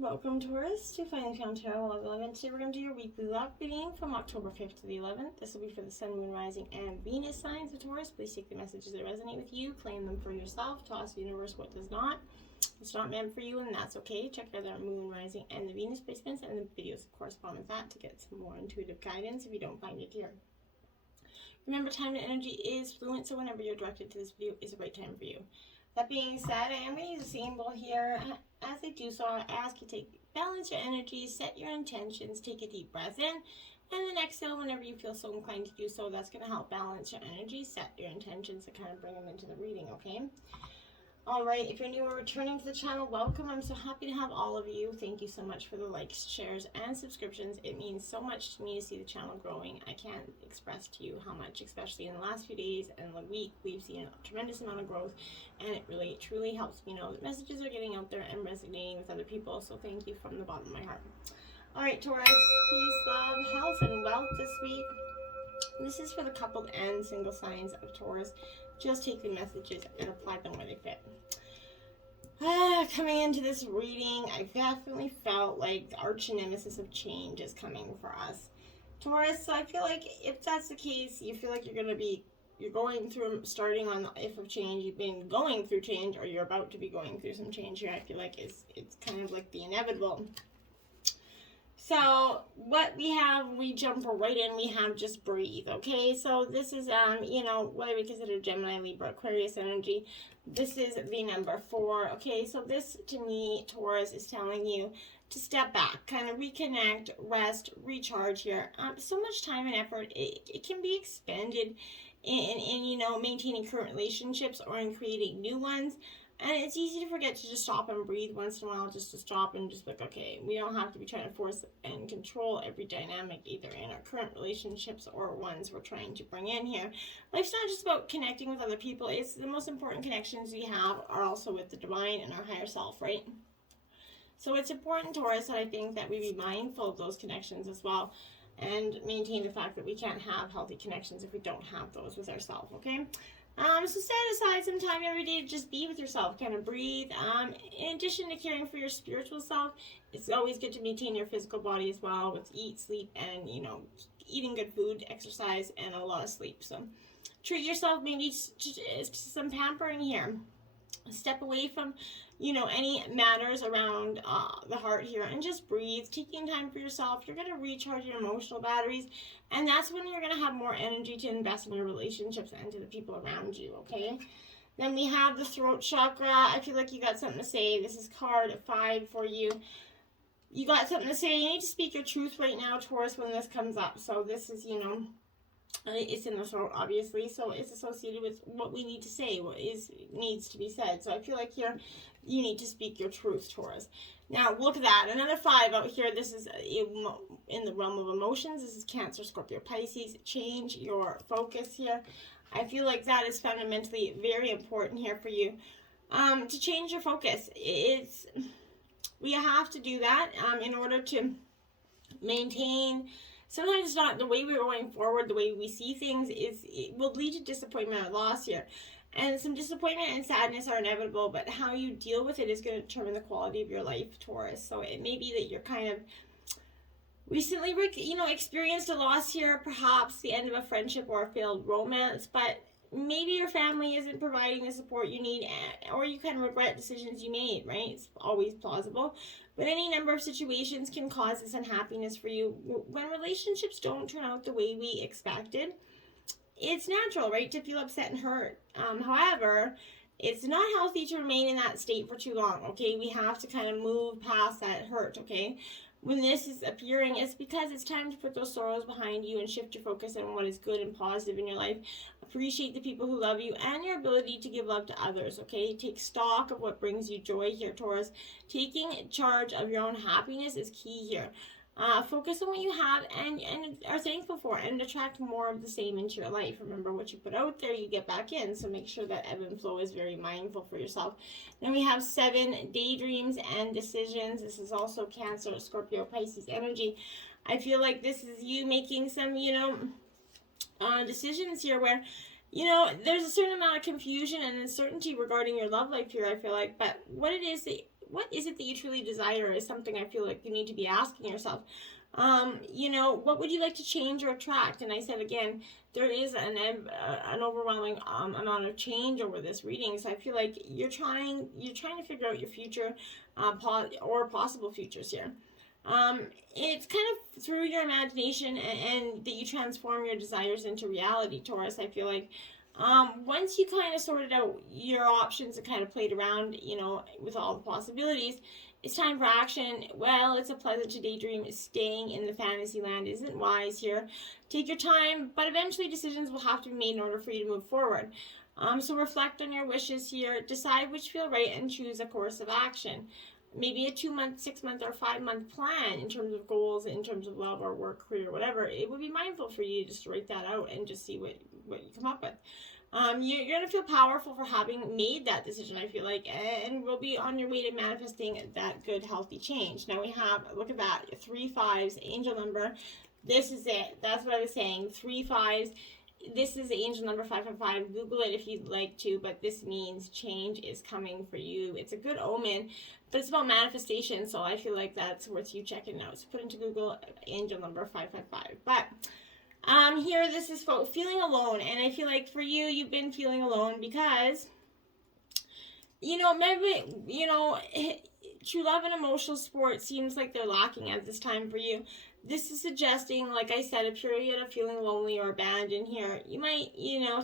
Welcome, Taurus, to Finally Found Tarot Love 11. Today we're going to do your weekly love reading from October 5th to the 11th. This will be for the Sun, Moon, Rising, and Venus signs of Taurus. Please take the messages that resonate with you, claim them for yourself, toss the universe what does not. It's not meant for you, and that's okay. Check out our Moon, Rising, and the Venus placements and the videos that correspond with that to get some more intuitive guidance if you don't find it here. Remember, time and energy is fluent, so whenever you're directed to this video is the right time for you. That being said, I am going to use a symbol here. As I do so, I ask you to balance your energy, set your intentions, take a deep breath in, and then exhale whenever you feel so inclined to do so. That's going to help balance your energy, set your intentions, and kind of bring them into the reading, okay? Alright, if you're new or returning to the channel, welcome. I'm so happy to have all of you. Thank you so much for the likes, shares, and subscriptions. It means so much to me to see the channel growing. I can't express to you how much, especially in the last few days and the week, we've seen a tremendous amount of growth, and it really, truly helps me know that messages are getting out there and resonating with other people, so thank you from the bottom of my heart. Alright, Taurus, peace, love, health, and wealth this week. This is for the coupled and single signs of Taurus. Just take the messages and apply them where they fit. Coming into this reading, I definitely felt like the arch nemesis of change is coming for us. Taurus, so I feel like if that's the case, you feel like you're going through, starting on the if of change, you've been going through change, or you're about to be going through some change here. I feel like it's kind of like the inevitable. So what we have, we jump right in, we have just breathe, okay? So this is, whether we consider Gemini, Libra, Aquarius energy, this is the number 4, okay? So this, to me, Taurus, is telling you to step back, kind of reconnect, rest, recharge here. So much time and effort, it can be expended in maintaining current relationships or in creating new ones. And it's easy to forget to just stop and breathe once in a while, just to stop and just be like, okay, we don't have to be trying to force and control every dynamic, either in our current relationships or ones we're trying to bring in here. Life's not just about connecting with other people. It's the most important connections we have are also with the divine and our higher self, right? So it's important, Taurus, that I think that we be mindful of those connections as well, and maintain the fact that we can't have healthy connections if we don't have those with ourselves, okay? So set aside some time every day to just be with yourself, kind of breathe. In addition to caring for your spiritual self, it's always good to maintain your physical body as well with eat, sleep, and, eating good food, exercise, and a lot of sleep. So treat yourself maybe to some pampering here. Step away from, any matters around the heart here, and just breathe. Taking time for yourself, you're going to recharge your emotional batteries, and that's when you're going to have more energy to invest in your relationships and to the people around you, okay? Then we have the throat chakra. I feel like you got something to say. This is card 5 for you. You got something to say. You need to speak your truth right now, Taurus, when this comes up. So this is, it's in the throat, obviously, so it's associated with what we need to say, what needs to be said. So I feel like here you need to speak your truth, Taurus. Now look at that, another 5 out here. This is in the realm of emotions. This is Cancer, Scorpio, Pisces. Change your focus here. I feel like that is fundamentally very important here for you, to change your focus. We have to do that in order to maintain. Sometimes it's not the way we're going forward, the way we see things it will lead to disappointment or loss here. And some disappointment and sadness are inevitable, but how you deal with it is going to determine the quality of your life, Taurus. So it may be that you're kind of recently, experienced a loss here, perhaps the end of a friendship or a failed romance, but maybe your family isn't providing the support you need, or you kind of regret decisions you made, right? It's always plausible. But any number of situations can cause this unhappiness for you. When relationships don't turn out the way we expected, it's natural, right, to feel upset and hurt. However, it's not healthy to remain in that state for too long, okay? We have to kind of move past that hurt, okay? When this is appearing, it's because it's time to put those sorrows behind you and shift your focus on what is good and positive in your life. Appreciate the people who love you and your ability to give love to others, okay? Take stock of what brings you joy here, Taurus. Taking charge of your own happiness is key here. Focus on what you have and are thankful for, and attract more of the same into your life. Remember, what you put out there, you get back in. So make sure that ebb and flow is very mindful for yourself. Then we have 7 daydreams and decisions. This is also Cancer, Scorpio, Pisces energy. I feel like this is you making some, decisions here where, there's a certain amount of confusion and uncertainty regarding your love life here, I feel like. But what it is that what is it that you truly desire is something I feel like you need to be asking yourself. What would you like to change or attract? And I said again, there is an overwhelming amount of change over this reading. So I feel like you're trying to figure out your future, or possible futures here. It's kind of through your imagination and that you transform your desires into reality, Taurus. I feel like once you kind of sorted out your options and kind of played around, with all the possibilities, it's time for action. Well, it's a pleasant to daydream. Staying in the fantasy land isn't wise here. Take your time, but eventually decisions will have to be made in order for you to move forward. So reflect on your wishes here. Decide which feel right and choose a course of action. Maybe a 2-month, 6-month, or 5-month plan in terms of goals, in terms of love or work, career, whatever. It would be mindful for you just to write that out and just see what you come up with. You're going to feel powerful for having made that decision, I feel like, and will be on your way to manifesting that good, healthy change. Now we have, look at that, 3 5s, angel number. This is it. That's what I was saying. 3 5s. This is the angel number 555. Google it if you'd like to, but this means change is coming for you. It's a good omen, but it's about manifestation, so I feel like that's worth you checking out. So put into Google angel number 555. But here, this is for feeling alone, and I feel like for you, you've been feeling alone because, maybe, true love and emotional support seems like they're lacking at this time for you. This is suggesting, like I said, a period of feeling lonely or abandoned here. You might,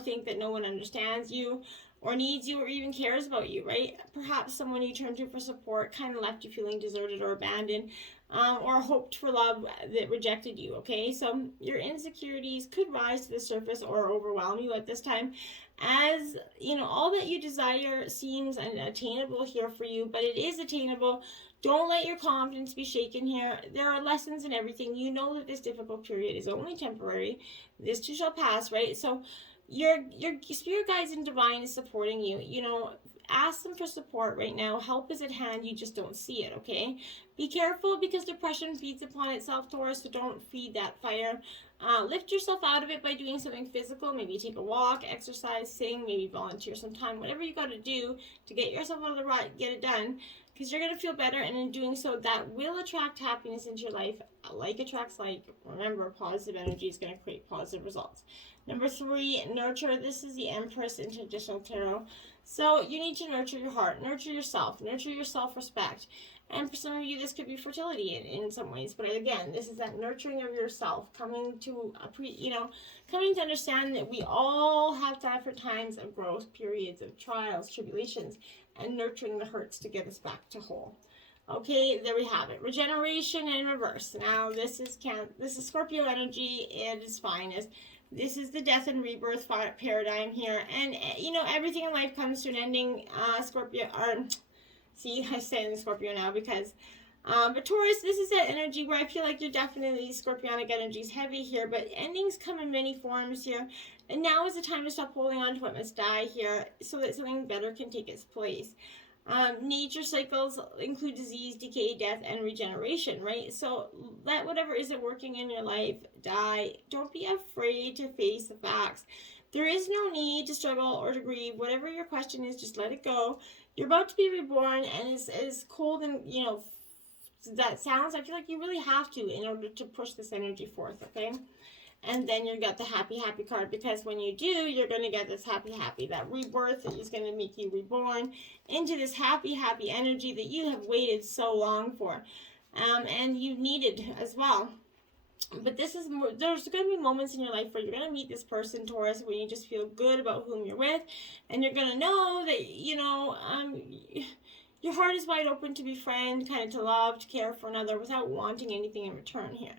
think that no one understands you or needs you or even cares about you, right? Perhaps someone you turned to for support kind of left you feeling deserted or abandoned, or hoped for love that rejected you, okay? So your insecurities could rise to the surface or overwhelm you at this time, as, all that you desire seems unattainable here for you, but it is attainable. Don't let your confidence be shaken here. There are lessons in everything. You know that this difficult period is only temporary. This too shall pass, right? So your spirit guides and divine is supporting you. Ask them for support right now. Help is at hand. You just don't see it, okay? Be careful because depression feeds upon itself, Taurus, so don't feed that fire. Lift yourself out of it by doing something physical. Maybe take a walk, exercise, sing, maybe volunteer some time. Whatever you got to do to get yourself out of the rut, get it done, because you're going to feel better, and in doing so, that will attract happiness into your life. Like attracts like. Remember, positive energy is going to create positive results. Number 3, nurture. This is the Empress in traditional tarot. So you need to nurture your heart, nurture yourself, nurture your self-respect. And for some of you, this could be fertility in some ways. But again, this is that nurturing of yourself, coming to understand that we all have different times of growth, periods of trials, tribulations, and nurturing the hurts to get us back to whole. Okay, there we have it. Regeneration in reverse. Now, this is Scorpio energy at its finest. This is the death and rebirth paradigm here. And, everything in life comes to an ending. Scorpio, see, I say in the Scorpio now because, but Taurus, this is that energy where I feel like you're definitely, Scorpionic energy is heavy here, but endings come in many forms here. And now is the time to stop holding on to what must die here so that something better can take its place. Nature cycles include disease, decay, death, and regeneration, right? So let whatever isn't working in your life die. Don't be afraid to face the facts. There is no need to struggle or to grieve. Whatever your question is, just let it go. You're about to be reborn, and as cold and, that sounds, I feel like you really have to in order to push this energy forth, okay? And then you got the happy, happy card, because when you do, you're going to get this happy, happy. That rebirth is going to make you reborn into this happy, happy energy that you have waited so long for. And you needed as well. But there's going to be moments in your life where you're going to meet this person, Taurus, where you just feel good about whom you're with. And you're going to know that, your heart is wide open to befriend, kind of to love, to care for another without wanting anything in return here.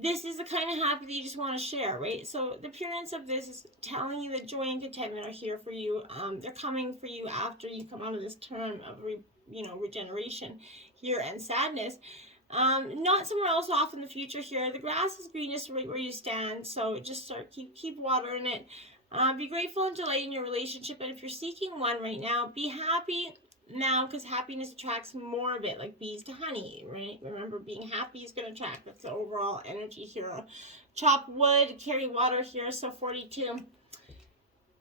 This is the kind of happy that you just want to share, right? So the appearance of this is telling you that joy and contentment are here for you. They're coming for you after you come out of this term of, regeneration here and sadness. Not somewhere else off in the future here. The grass is greenest right where you stand, so just keep watering it. Be grateful and delight in your relationship, and if you're seeking one right now, be happy now, because happiness attracts more of it, like bees to honey, right? Remember, being happy is going to attract. That's the overall energy here. Chop wood, carry water here, so 42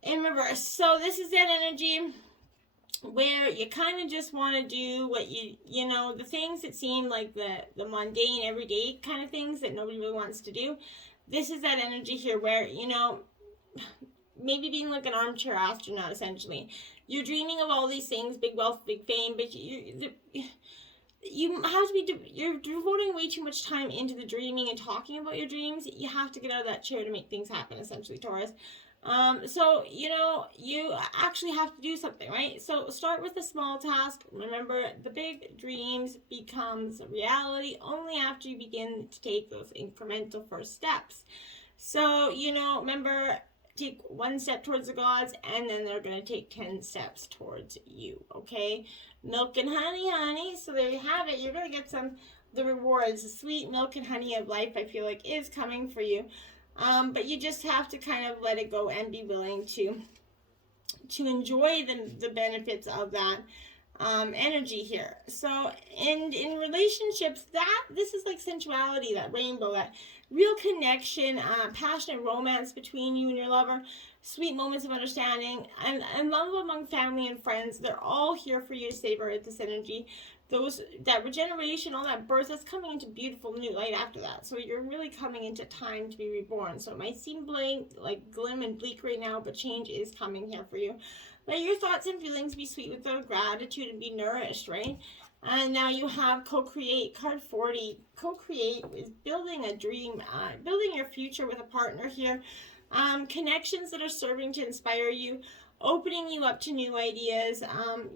in reverse. So this is that energy. where you kind of just want to do what you know, the things that seem like the mundane, everyday kind of things that nobody really wants to do. This is that energy here where, you know, maybe being like an armchair astronaut, essentially. You're dreaming of all these things, big wealth, big fame, but you have to be, you're devoting way too much time into the dreaming and talking about your dreams. You have to get out of that chair to make things happen, essentially, Taurus. So, you know, you actually have to do something, right? So start with a small task. Remember, the big dreams becomes reality only after you begin to take those incremental first steps. So, you know, remember, take one step towards the gods, and then they're going to take 10 steps towards you, okay? Milk and honey, honey. So there you have it. You're going to get the rewards. The sweet milk and honey of life, I feel like, is coming for you. But you just have to kind of let it go and be willing to enjoy the benefits of that energy here. So, and in relationships, this is like sensuality, that rainbow, that real connection, passionate romance between you and your lover, sweet moments of understanding, and love among family and friends. They're all here for you to savor this energy. That regeneration, all that birth, that's coming into beautiful new light after that. So you're really coming into time to be reborn. So it might seem blank, like glim and bleak right now, but change is coming here for you. Let your thoughts and feelings be sweet with their gratitude and be nourished, right? And now you have co-create, card 40. Co-create is building a dream, building your future with a partner here. Connections that are serving to inspire you, opening you up to new ideas.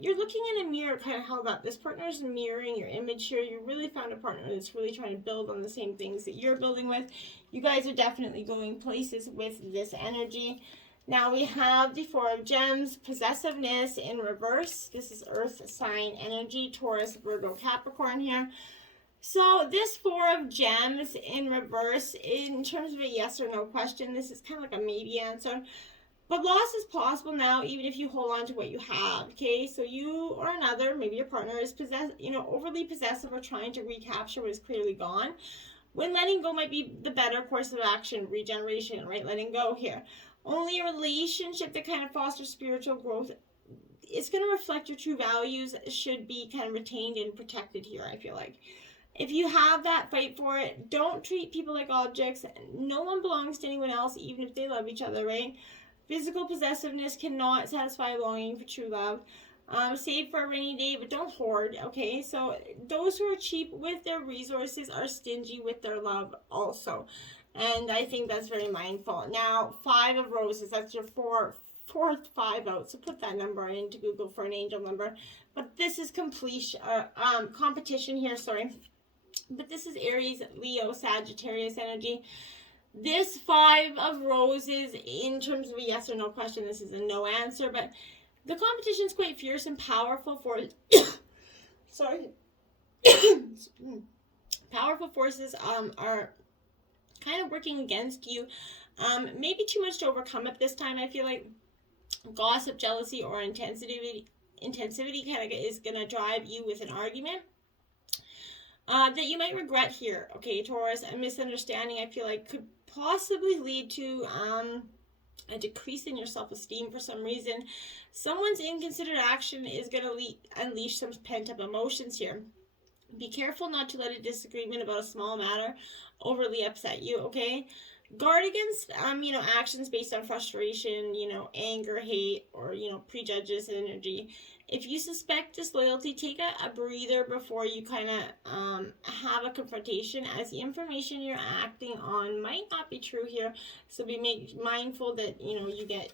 You're looking in a mirror kind of held up. This partner is mirroring your image here. You really found a partner that's really trying to build on the same things that you're building with. You guys are definitely going places with this energy. Now we have the Four of Gems, possessiveness in reverse. This is earth sign energy, Taurus, Virgo, Capricorn here. So this Four of Gems in reverse, in terms of a yes or no question, this is kind of like a maybe answer. But loss is possible now, even if you hold on to what you have, okay? So you or another, maybe your partner, is overly possessive or trying to recapture what is clearly gone. When letting go might be the better course of action, regeneration, right? Letting go here. Only a relationship that kind of fosters spiritual growth, it's going to reflect your true values, should be kind of retained and protected here, I feel like. If you have that, fight for it. Don't treat people like objects. No one belongs to anyone else, even if they love each other, right? Physical possessiveness cannot satisfy longing for true love. Save for a rainy day, but don't hoard, okay? So those who are cheap with their resources are stingy with their love also. And I think that's very mindful. Now, 5 of Roses, that's your fourth 5 out. So put that number into Google for an angel number. But this is competition here, sorry. But this is Aries, Leo, Sagittarius energy. This 5 of Roses, in terms of a yes or no question, this is a no answer. But the competition is quite fierce and powerful for... sorry. Powerful forces are kind of working against you. Maybe too much to overcome at this time. I feel like gossip, jealousy, or intensity kind of is going to drive you with an argument that you might regret here, okay, Taurus. A misunderstanding, I feel like, could possibly lead to a decrease in your self-esteem for some reason. Someone's inconsiderate action is going to unleash some pent-up emotions here. Be careful not to let a disagreement about a small matter overly upset you, okay? Guard against, actions based on frustration, anger, hate, or, prejudice energy. If you suspect disloyalty, take a breather before you kind of have a confrontation, as the information you're acting on might not be true here. So be mindful that, you get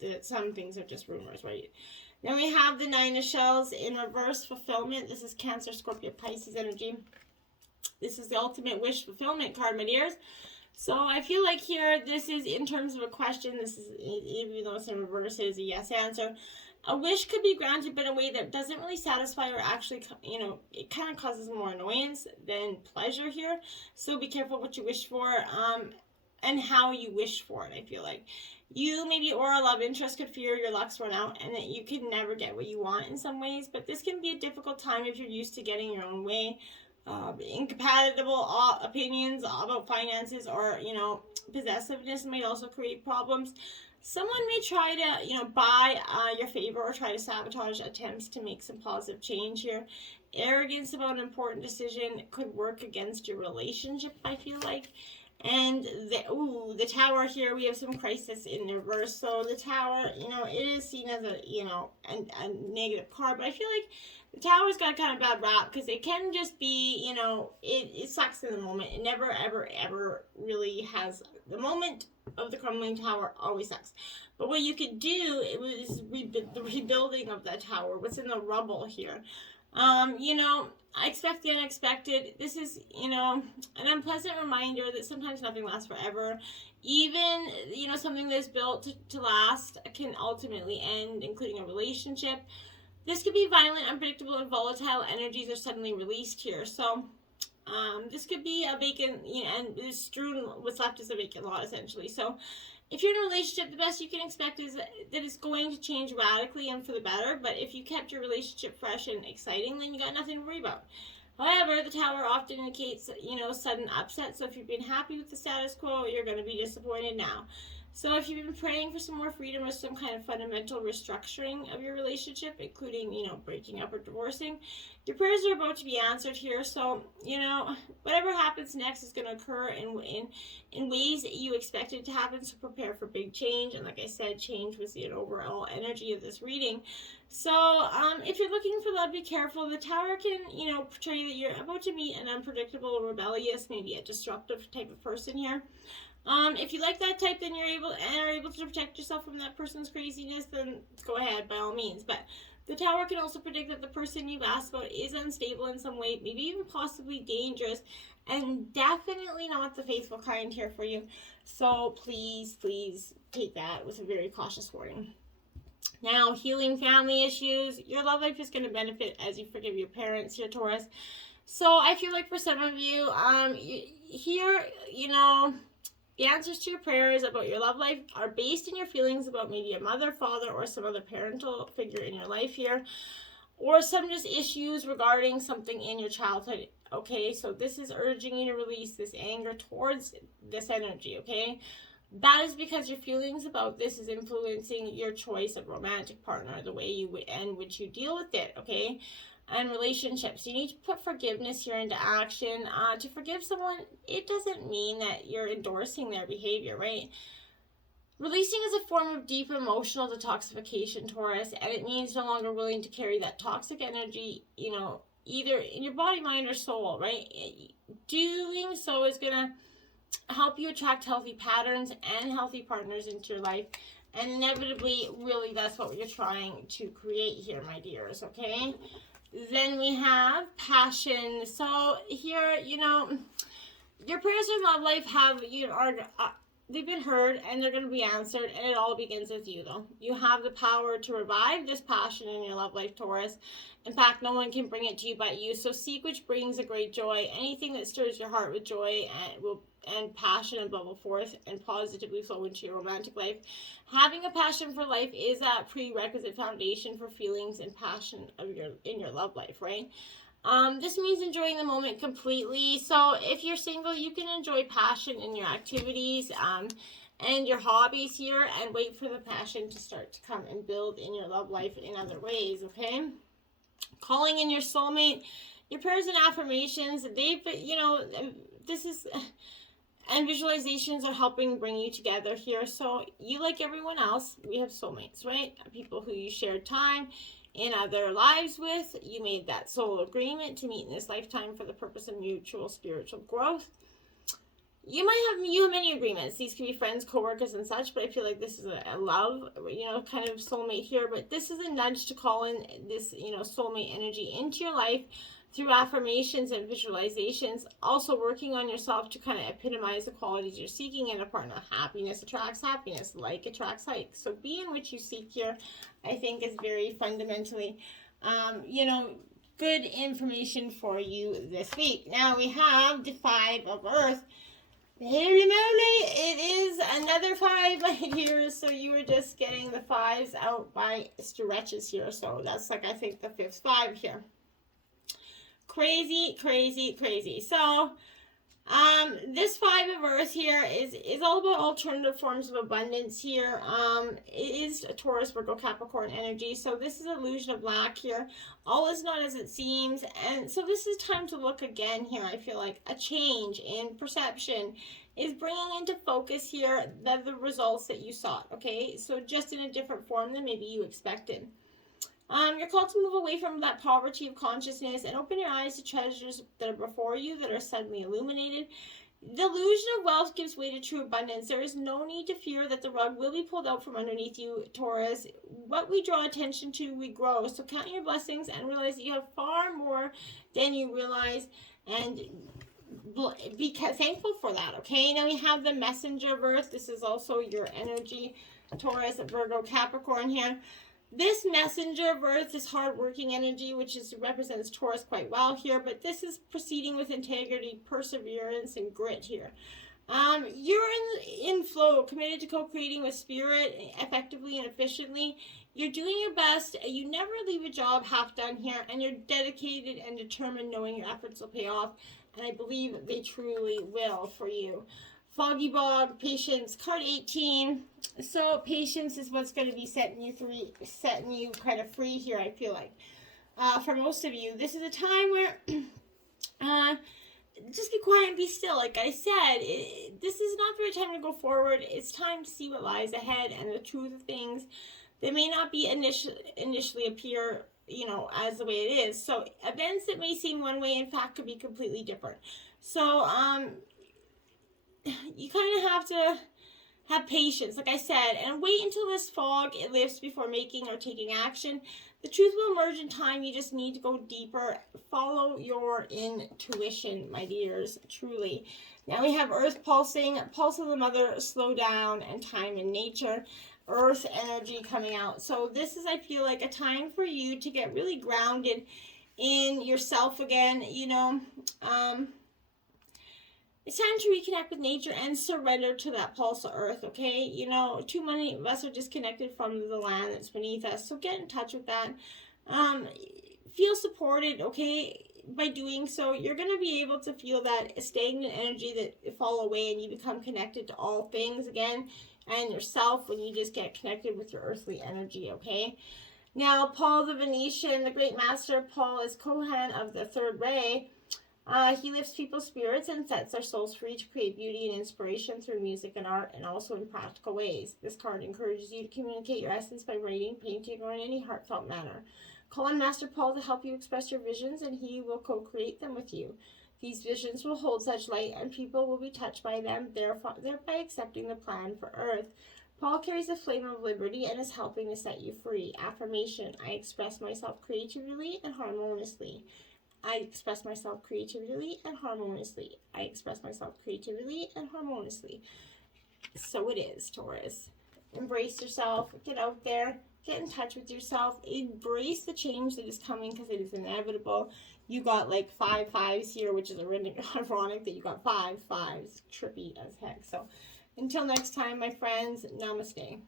that some things are just rumors, right? Then we have the 9 of Shells in reverse, fulfillment. This is Cancer, Scorpio, Pisces energy. This is the ultimate wish fulfillment card, my dears. So I feel like here, this is in terms of a question. This is, even though it's in reverse, it is a yes answer. A wish could be granted, but in a way that doesn't really satisfy, or actually, it kind of causes more annoyance than pleasure here. So be careful what you wish for, and how you wish for it, I feel like. You, maybe, or a love interest could fear your luck's run out and that you could never get what you want in some ways. But this can be a difficult time if you're used to getting your own way. Incompatible opinions about finances or, possessiveness might also create problems. Someone may try to, buy your favor or try to sabotage attempts to make some positive change here. Arrogance about an important decision could work against your relationship, I feel like. And the Tower here, we have some crisis in reverse. So the Tower, it is seen as a negative card, but I feel like the Tower's got kind of bad rap because it can just be, it sucks in the moment. It never, ever, ever really has the moment of the crumbling tower always sucks. But what you could do, it was the rebuilding of that tower. What's in the rubble here? I expect the unexpected. This is, an unpleasant reminder that sometimes nothing lasts forever. Even, something that's built to last can ultimately end, including a relationship. This could be violent, unpredictable, and volatile energies are suddenly released here. So, this could be a vacant, and strewn, what's left is a vacant lot, essentially. So, if you're in a relationship, the best you can expect is that it's going to change radically and for the better. But if you kept your relationship fresh and exciting, then you got nothing to worry about. However, the Tower often indicates, sudden upset. So if you've been happy with the status quo, you're going to be disappointed now. So if you've been praying for some more freedom or some kind of fundamental restructuring of your relationship, including, breaking up or divorcing, your prayers are about to be answered here. So, whatever happens next is going to occur in ways that you expected to happen. So prepare for big change. And like I said, change was the overall energy of this reading. So if you're looking for love, be careful. The Tower can, portray that you're about to meet an unpredictable, rebellious, maybe a disruptive type of person here. If you like that type, then you're able to protect yourself from that person's craziness, then go ahead, by all means. But the Tower can also predict that the person you've asked about is unstable in some way, maybe even possibly dangerous, and definitely not the faithful kind here for you. So please, please take that with a very cautious warning. Now, healing family issues. Your love life is going to benefit as you forgive your parents here, Taurus. So I feel like for some of you, here, the answers to your prayers about your love life are based in your feelings about maybe a mother, father, or some other parental figure in your life here, or some just issues regarding something in your childhood. Okay, so this is urging you to release this anger towards this energy, okay? That is because your feelings about this is influencing your choice of romantic partner, the way in which you deal with it, okay? And relationships. You need to put forgiveness here into action. To forgive someone, it doesn't mean that you're endorsing their behavior, right? Releasing is a form of deep emotional detoxification, Taurus, and it means no longer willing to carry that toxic energy, either in your body, mind, or soul, right? Doing so is going to help you attract healthy patterns and healthy partners into your life. And inevitably, really, that's what you're trying to create here, my dears, okay? Then we have passion. So here, your prayers in love life they've been heard and they're going to be answered, and it all begins with you, though. You have the power to revive this passion in your love life, Taurus. In fact, no one can bring it to you but you. So seek which brings a great joy. Anything that stirs your heart with joy and passion and bubble forth and positively flow into your romantic life. Having a passion for life is a prerequisite foundation for feelings and passion in your love life, right? This means enjoying the moment completely. So if you're single, you can enjoy passion in your activities and your hobbies here, and wait for the passion to start to come and build in your love life in other ways, okay? Calling in your soulmate. Your prayers and affirmations, and visualizations are helping bring you together here. So you, like everyone else, we have soulmates, right? People who you shared time in other lives with. You made that soul agreement to meet in this lifetime for the purpose of mutual spiritual growth. You have many agreements. These can be friends, co-workers, and such, but I feel like this is a love, kind of soulmate here. But this is a nudge to call in this, soulmate energy into your life through affirmations and visualizations. Also working on yourself to kind of epitomize the qualities you're seeking in a partner. Happiness attracts happiness. Like attracts like. So be in which you seek here, I think, is very fundamentally, good information for you this week. Now we have the 5 of Earth. Holy moly, it is another 5 right here. So you were just getting the 5s out by stretches here. So that's like, I think, the 5th 5 here. Crazy, crazy, crazy. So, This Five of Earth here is all about alternative forms of abundance here. It is a Taurus, Virgo, Capricorn energy. So this is illusion of lack here. All is not as it seems. And so this is time to look again here. I feel like a change in perception is bringing into focus here the results that you sought. Okay, so just in a different form than maybe you expected. You're called to move away from that poverty of consciousness and open your eyes to treasures that are before you, that are suddenly illuminated. The illusion of wealth gives way to true abundance. There is no need to fear that the rug will be pulled out from underneath you, Taurus. What we draw attention to, we grow. So count your blessings and realize that you have far more than you realize, and be thankful for that, okay? Now we have the Messenger of Earth. This is also your energy, Taurus, Virgo, Capricorn here. This Messenger of Earth is hard-working energy, which represents Taurus quite well here, but this is proceeding with integrity, perseverance, and grit here. You're in flow, committed to co-creating with spirit effectively and efficiently. You're doing your best. You never leave a job half done here, and you're dedicated and determined, knowing your efforts will pay off, and I believe they truly will for you. Foggy Bog, patience, card 18. So patience is what's going to be setting you kind of free here, I feel like. For most of you, this is a time where just be quiet and be still. Like I said, this is not the right time to go forward. It's time to see what lies ahead and the truth of things. They may not be initially appear, you know, as the way it is. So events that may seem one way, in fact, could be completely different. So, you kind of have to have patience, like I said, and wait until this fog it lifts before making or taking action. The truth will emerge in time. You just need to go deeper. Follow your intuition, my dears, truly. Now we have Earth pulsing, pulse of the mother, slow down, and time in nature. Earth energy coming out. So this is, I feel like, a time for you to get really grounded in yourself again, you know. It's time to reconnect with nature and surrender to that pulse of Earth, okay? You know, too many of us are disconnected from the land that's beneath us, so get in touch with that. Feel supported, okay? By doing so, you're going to be able to feel that stagnant energy that fall away, and you become connected to all things again and yourself when you just get connected with your earthly energy, okay? Now, Paul the Venetian, the great master, Paul is Kohan of the third ray. He lifts people's spirits and sets their souls free to create beauty and inspiration through music and art, and also in practical ways. This card encourages you to communicate your essence by writing, painting, or in any heartfelt manner. Call on Master Paul to help you express your visions, and he will co-create them with you. These visions will hold such light, and people will be touched by them, thereby accepting the plan for Earth. Paul carries the flame of liberty and is helping to set you free. Affirmation: I express myself creatively and harmoniously. I express myself creatively and harmoniously. I express myself creatively and harmoniously. So it is, Taurus. Embrace yourself. Get out there. Get in touch with yourself. Embrace the change that is coming, because it is inevitable. You got like 5 5s here, which is ironic that you got 5 5s. Trippy as heck. So until next time, my friends, namaste.